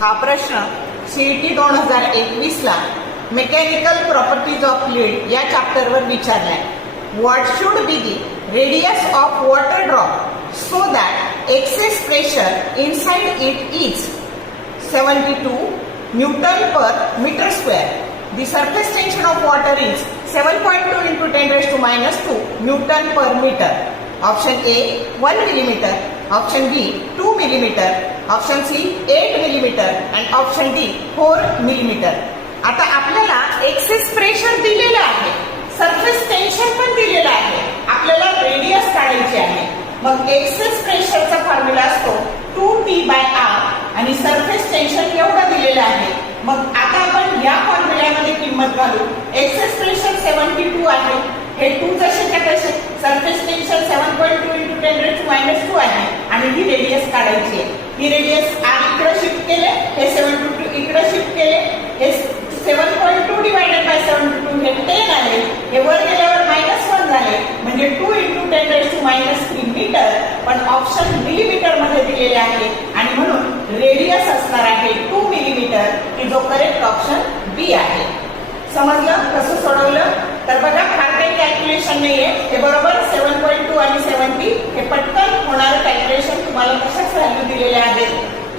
हा प्रश्न सीईटी 2021 ला मेकॅनिकल प्रॉपर्टीज ऑफ फ्लुइड या चॅप्टरवर विचारलाय. What should be the radius of water drop so that excess pressure inside it is 72 newton per metre square. The surface tension of water is 7.2 into 10 raised to minus 2 Newton per meter. Option A 1 millimeter, option B 2 millimeter, option C 8 millimeter and option D 4 millimeter. आता आपल्याला excess pressure दिलेलं आहे, surface tension पण दिलेलं आहे, आपल्याला radius काढायची आहे. मग एक्सेस प्रेशरचा फॉर्म्युला असतो 2T/R आणि सरफेस टेन्शन एवढं दिलेलं आहे. मग आता आपण या फॉर्म्युल्यामध्ये किंमत घालू. एक्सेस प्रेशर 72 आहे, हे 2 जसे तसे, surface tension 7.2 into 10 raised to minus 2 आहे आणि ही रेडियस काढायची आहे. ही रेडियस R इकडे शिफ्ट केले, हे 72 इकडे शिफ्ट केले, हे 7.2 डिवाइडेड बाय 72 हे 10 आले, हे वर गेल्यावर -1 झाले, म्हणजे 2 into 10 raised to minus 3 metre. पण ऑप्शन मिलीमीटर मध्ये दिलेले आहे आणि म्हणून रेडियस असणार आहे 2 मिलीमीटर, की जो करेक्ट ऑप्शन बी आहे. समजलं कसं सोडवलं? तर बघा, फार काही कॅल्क्युलेशन नाहीये, हे बरोबर 7.2 आणि 70 हे पटकन होणारं कॅल्क्युलेशन तुम्हाला कशाच व्हॅल्यू दिलेले आहेत.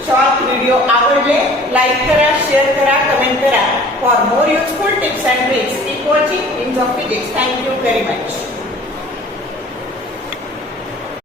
शॉर्ट व्हिडिओ आवडले लाईक करा, शेअर करा, कमेंट करा. For more useful tips and tricks keep watching edge of physics. Thank you very much.